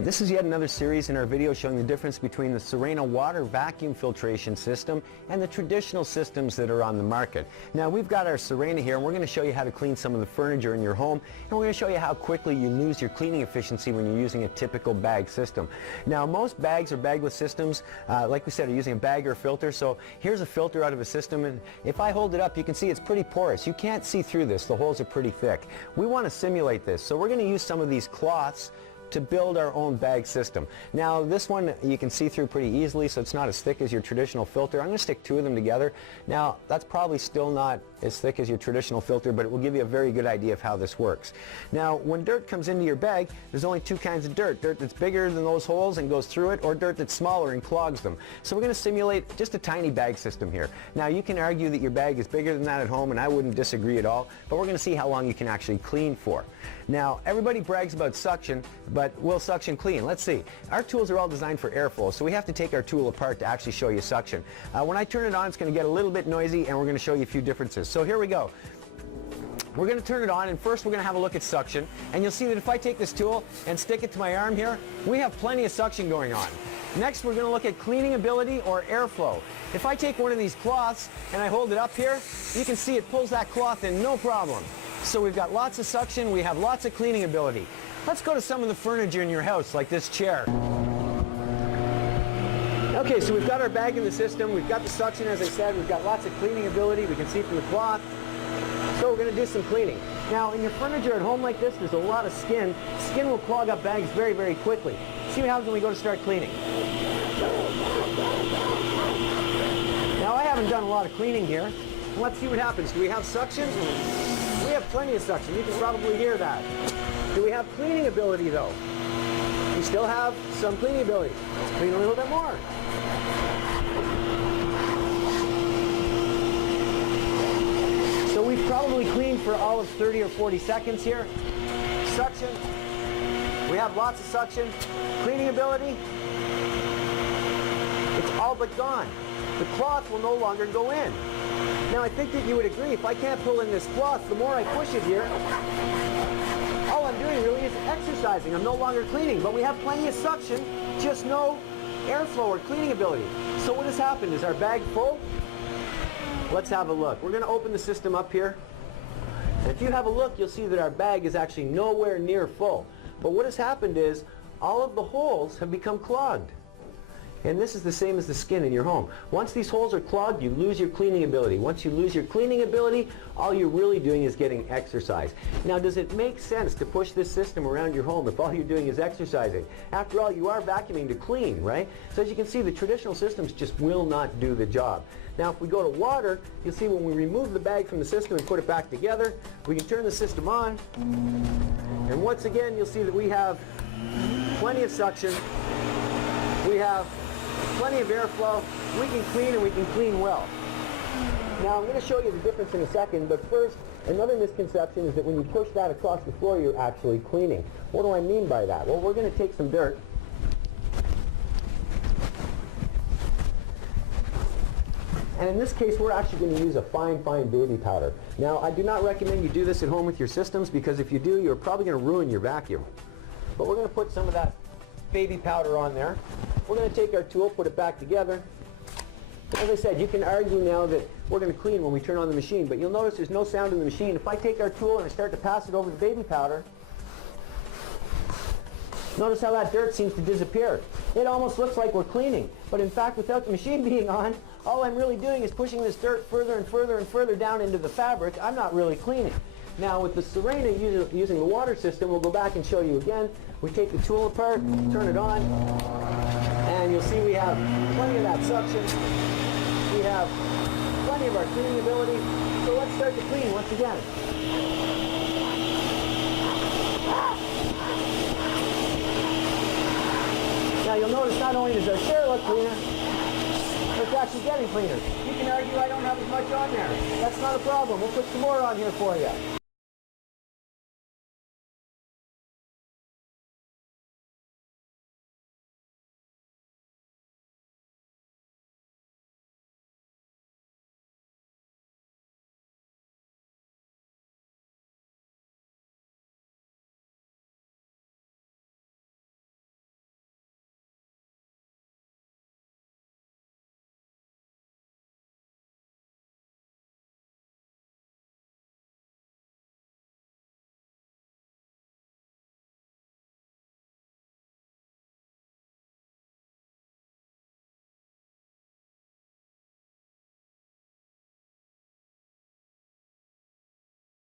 This is yet another series in our video showing the difference between the Sirena water vacuum filtration system and the traditional systems that are on the market. Now we've got our Sirena here and we're going to show you how to clean some of the furniture in your home, and we're going to show you how quickly you lose your cleaning efficiency when you're using a typical bag system. Now most bags or bagless systems, like we said, are using a bag or a filter. So here's a filter out of a system, and if I hold it up you can see it's pretty porous. You can't see through this. The holes are pretty thick. We want to simulate this, so we're going to use some of these cloths to build our own bag system. Now this one you can see through pretty easily, so it's not as thick as your traditional filter. I'm going to stick two of them together. Now that's probably still not as thick as your traditional filter, but it will give you a very good idea of how this works. Now when dirt comes into your bag, there's only two kinds of dirt. Dirt that's bigger than those holes and goes through it, or dirt that's smaller and clogs them. So we're going to simulate just a tiny bag system here. Now you can argue that your bag is bigger than that at home, and I wouldn't disagree at all, but we're going to see how long you can actually clean for. Now everybody brags about suction, but will suction clean? Let's see. Our tools are all designed for airflow, so we have to take our tool apart to actually show you suction. When I turn it on, it's going to get a little bit noisy, and we're going to show you a few differences. So here we go. We're going to turn it on, and first we're going to have a look at suction, and you'll see that if I take this tool and stick it to my arm here, we have plenty of suction going on. Next we're going to look at cleaning ability or airflow. If I take one of these cloths and I hold it up here, you can see it pulls that cloth in no problem. So we've got lots of suction, we have lots of cleaning ability. Let's go to some of the furniture in your house, like this chair. Okay, so we've got our bag in the system, we've got the suction, as I said, we've got lots of cleaning ability, we can see from the cloth. So we're going to do some cleaning. Now in your furniture at home like this, there's a lot of skin. Skin will clog up bags very, very quickly. See what happens when we go to start cleaning. Now I haven't done a lot of cleaning here. Let's see what happens. Do we have suction? We have plenty of suction. You can probably hear that. Do we have cleaning ability though? We still have some cleaning ability. Let's clean a little bit more. So we've probably cleaned for all of 30 or 40 seconds here. Suction. We have lots of suction. Cleaning ability. It's all but gone. The cloth will no longer go in. Now I think that you would agree, if I can't pull in this cloth, the more I push it here, all I'm doing really is exercising. I'm no longer cleaning, but we have plenty of suction, just no airflow or cleaning ability. So what has happened? Is our bag full? Let's have a look. We're going to open the system up here. And if you have a look, you'll see that our bag is actually nowhere near full. But what has happened is all of the holes have become clogged. And this is the same as the skin in your home. Once these holes are clogged, you lose your cleaning ability. Once you lose your cleaning ability, all you're really doing is getting exercise. Now, does it make sense to push this system around your home if all you're doing is exercising? After all, you are vacuuming to clean, right? So as you can see, the traditional systems just will not do the job. Now, if we go to water, you'll see when we remove the bag from the system and put it back together, we can turn the system on. And once again, you'll see that we have plenty of suction. We have plenty of airflow. We can clean, and we can clean well. Now I'm going to show you the difference in a second, but first, another misconception is that when you push that across the floor, you're actually cleaning. What do I mean by that? Well, we're going to take some dirt. And in this case, we're actually going to use a fine, fine baby powder. Now, I do not recommend you do this at home with your systems, because if you do, you're probably going to ruin your vacuum. But we're going to put some of that baby powder on there. We're going to take our tool, put it back together. As I said, you can argue now that we're going to clean when we turn on the machine, but you'll notice there's no sound in the machine. If I take our tool and I start to pass it over the baby powder, notice how that dirt seems to disappear. It almost looks like we're cleaning, but in fact, without the machine being on, all I'm really doing is pushing this dirt further and further and further down into the fabric. I'm not really cleaning. Now with the Sirena using the water system, we'll go back and show you again. We take the tool apart, turn it on, and you'll see we have plenty of that suction. We have plenty of our cleaning ability. So let's start to clean once again. Now you'll notice not only does our chair look cleaner, but it's actually getting cleaner. You can argue I don't have as much on there. That's not a problem. We'll put some more on here for you.